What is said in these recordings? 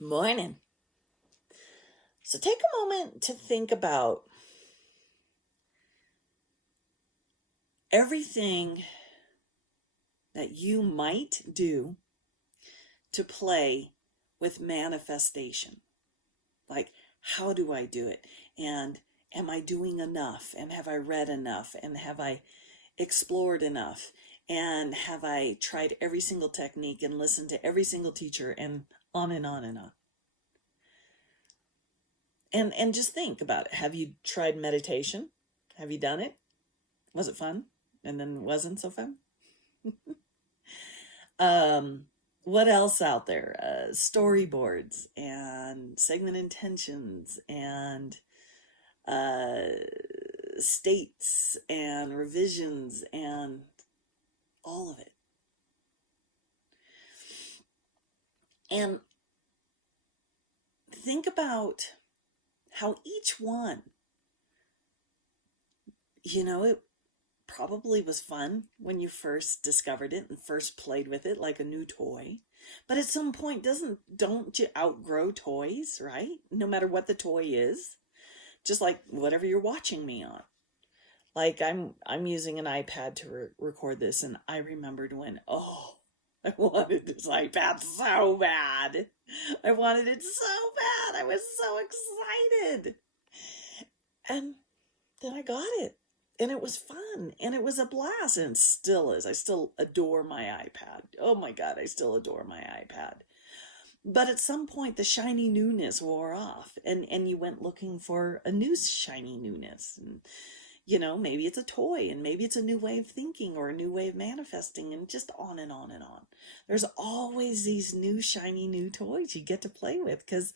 Morning. So take a moment to think about everything that you might do to play with manifestation. Like, how do I do it? And am I doing enough? And have I read enough? And have I explored enough? And have I tried every single technique and listened to every single teacher and on and on and on? And just think about it. Have you tried meditation? Have you done it? Was it fun? And then wasn't so fun? What else out there? Storyboards and segment intentions and states and revisions and all of it. And think about how each one, it probably was fun when you first discovered it and first played with it like a new toy. But at some point, don't you outgrow toys, right? No matter what the toy is, just like whatever you're watching me on. Like I'm using an iPad to record this, and I remembered when I wanted this iPad so bad. I wanted it so bad. I was so excited, and then I got it. And it was fun and it was a blast and it still is. I still adore my iPad. Oh my God, I still adore my iPad. But at some point the shiny newness wore off and you went looking for a new shiny newness. And maybe it's a toy and maybe it's a new way of thinking or a new way of manifesting and just on and on and on. There's always these new shiny new toys you get to play with because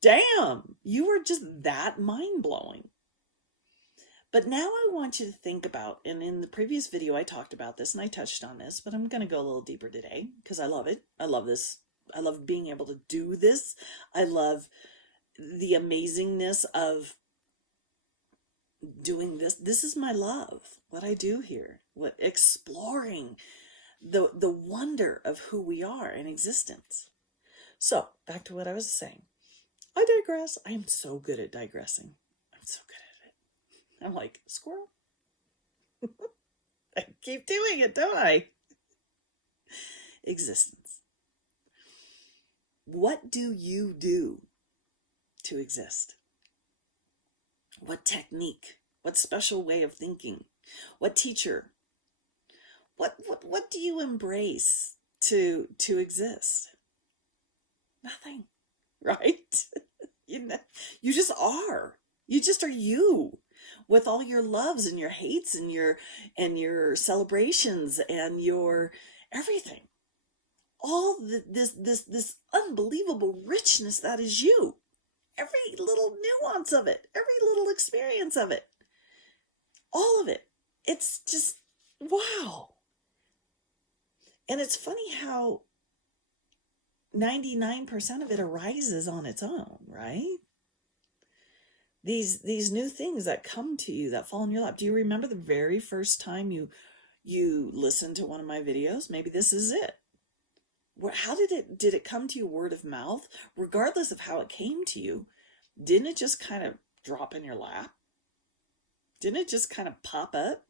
damn, you are just that mind-blowing. But now I want you to think about, and in the previous video I talked about this and I touched on this, but I'm going to go a little deeper today because I love it. I love this. I love being able to do this. I love the amazingness of doing this. This is my love, what I do here, exploring the wonder of who we are in existence. So back to what I was saying. I digress. I am so good at digressing. I'm so good at it. I'm like, squirrel. I keep doing it, don't I? Existence. What do you do to exist? What technique? What special way of thinking? What teacher? What do you embrace to exist? Nothing, right? You just are. You just are you, with all your loves and your hates and your celebrations and your everything. All this unbelievable richness that is you. Every little nuance of it, every little experience of it, all of it. It's just wow. And it's funny how 99% of it arises on its own, right? These new things that come to you, that fall in your lap. Do you remember the very first time you listened to one of my videos? Maybe this is it. How did it come to you word of mouth? Regardless of how it came to you, didn't it just kind of drop in your lap? Didn't it just kind of pop up?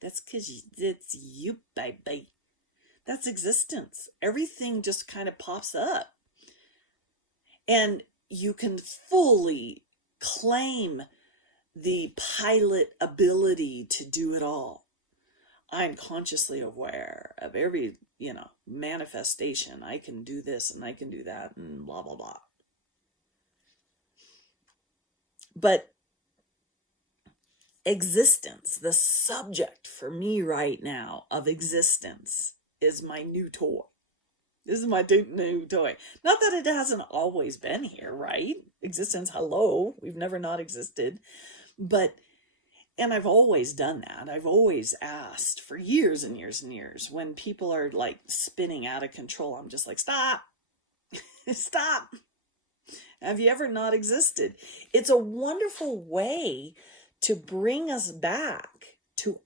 That's because it's you, baby. That's existence. Everything just kind of pops up. And you can fully claim the pilot ability to do it all. I'm consciously aware of every, manifestation. I can do this and I can do that and blah, blah, blah. But existence, the subject for me right now of existence, is my new toy. This is my new toy. Not that it hasn't always been here, right? Existence, hello. We've never not existed. And I've always done that. I've always asked for years and years and years. When people are like spinning out of control, I'm just like, stop. Stop. Have you ever not existed? It's a wonderful way to bring us back to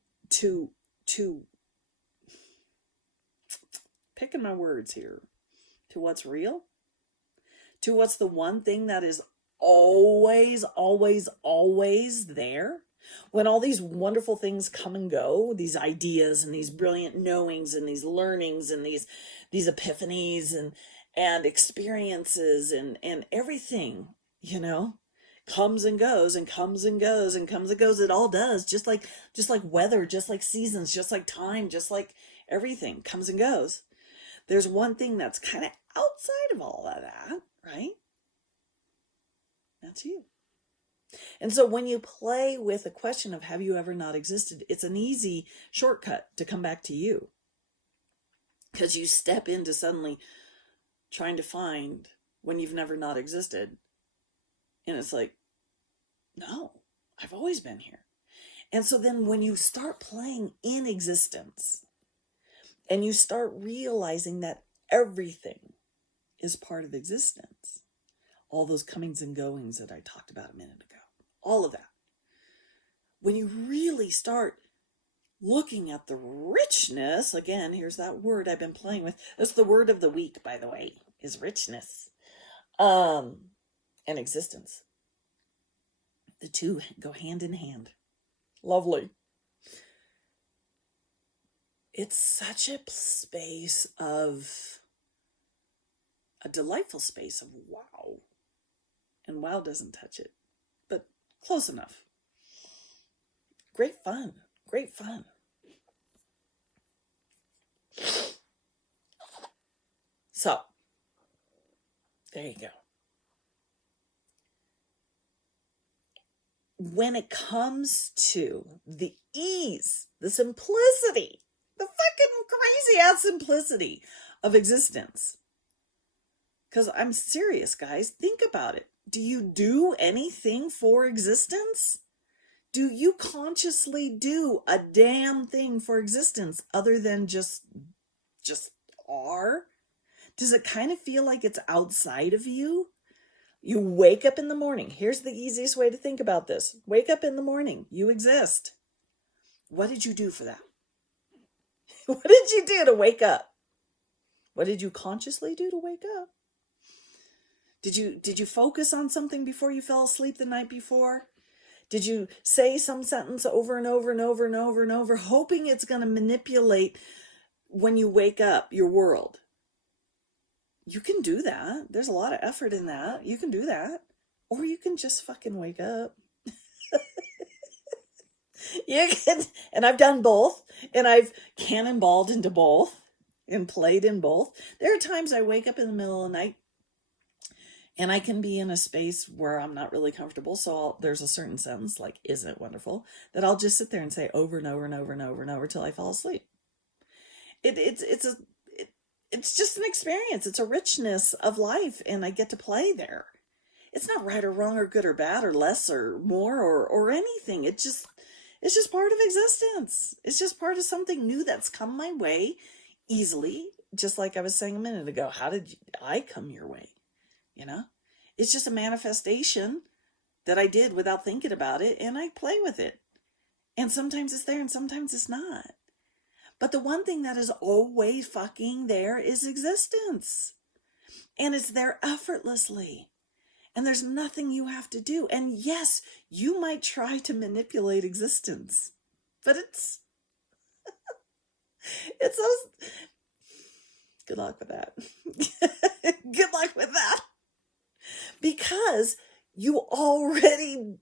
picking my words here, to what's real, to what's the one thing that is always, always, always there. When all these wonderful things come and go, these ideas and these brilliant knowings and these learnings and these epiphanies and experiences and everything, comes and goes and comes and goes and comes and goes. It all does, just like weather, just like seasons, just like time, just like everything comes and goes. There's one thing that's kind of outside of all of that, right? That's you. And so when you play with the question of have you ever not existed, it's an easy shortcut to come back to you. Because you step into suddenly trying to find when you've never not existed. And it's like, no, I've always been here. And so then when you start playing in existence and you start realizing that everything is part of existence, all those comings and goings that I talked about a minute ago, all of that, when you really start looking at the richness, again, here's that word I've been playing with. That's the word of the week, by the way, is richness, and existence. The two go hand in hand. Lovely. It's such a space of, a delightful space of wow. And wow doesn't touch it, but close enough. Great fun. Great fun. So, there you go. When it comes to the ease, the simplicity, the fucking crazy ass simplicity of existence. Because I'm serious, guys. Think about it. Do you do anything for existence? Do you consciously do a damn thing for existence other than just are? Does it kind of feel like it's outside of you? You wake up in the morning. Here's the easiest way to think about this. Wake up in the morning. You exist. What did you do for that? What did you do to wake up? What did you consciously do to wake up? Did you focus on something before you fell asleep the night before? Did you say some sentence over and over and over and over and over, hoping it's going to manipulate when you wake up your world? You can do that. There's a lot of effort in that. You can do that. Or you can just fucking wake up. You can, and I've done both, and I've cannonballed into both and played in both. There are times I wake up in the middle of the night and I can be in a space where I'm not really comfortable. So there's a certain sentence like, isn't it wonderful? That I'll just sit there and say over and over and over and over and over till I fall asleep. It's just an experience. It's a richness of life, and I get to play there. It's not right or wrong or good or bad or less or more or anything. It's just part of existence. It's just part of something new that's come my way easily. Just like I was saying a minute ago, how did I come your way? It's just a manifestation that I did without thinking about it, and I play with it. And sometimes it's there and sometimes it's not. But the one thing that is always fucking there is existence. And it's there effortlessly. And there's nothing you have to do. And yes, you might try to manipulate existence. But it's so... Good luck with that. Good luck with that. Because you already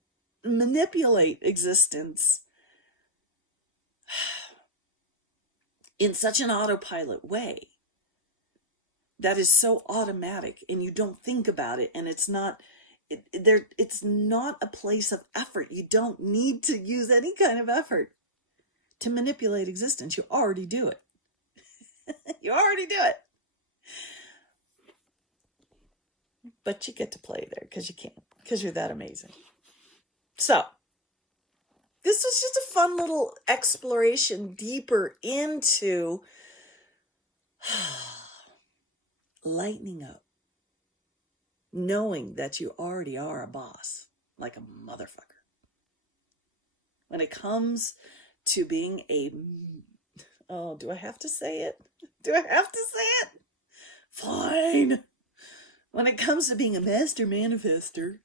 manipulate existence in such an autopilot way that is so automatic, and you don't think about it, and it's not a place of effort. You don't need to use any kind of effort to manipulate existence. You already do it. You already do it. But you get to play there because you can, because you're that amazing. So, this was just a fun little exploration deeper into lightening up, knowing that you already are a boss, like a motherfucker. When it comes to being do I have to say it? Do I have to say it? Fine. When it comes to being a master manifester,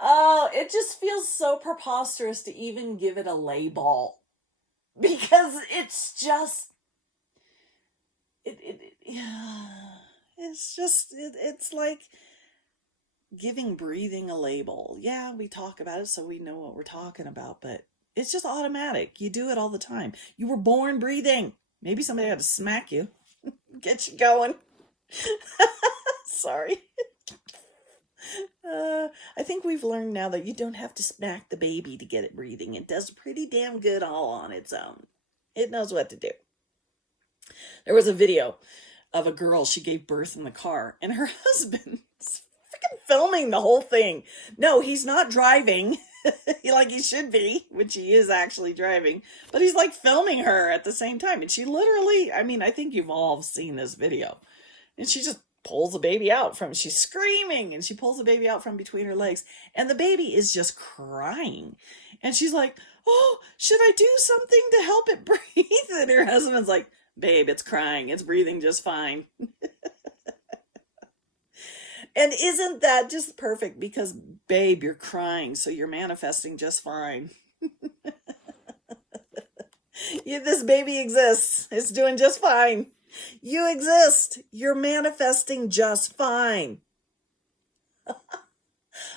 oh, it just feels so preposterous to even give it a label because it's just yeah, it's like giving breathing a label. Yeah, we talk about it so we know what we're talking about, but it's just automatic. You do it all the time. You were born breathing. Maybe somebody had to smack you, get you going. Sorry. I think we've learned now that you don't have to smack the baby to get it breathing. It does pretty damn good all on its own. It knows what to do. There was a video of a girl, she gave birth in the car, and her husband is freaking filming the whole thing. No, he's not driving like he should be, which he is actually driving, but he's like filming her at the same time. And she literally, I mean, I think you've all seen this video. And she just pulls the baby out from, she's screaming, and she pulls the baby out from between her legs, and the baby is just crying. And she's like, oh, should I do something to help it breathe? And her husband's like, babe, it's crying. It's breathing just fine. And isn't that just perfect? Because, babe, you're crying, so you're manifesting just fine. This baby exists. It's doing just fine. You exist. You're manifesting just fine.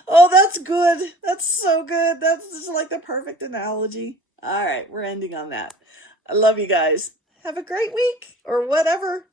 Oh, that's good. That's so good. That's just like the perfect analogy. All right, we're ending on that. I love you guys. Have a great week or whatever.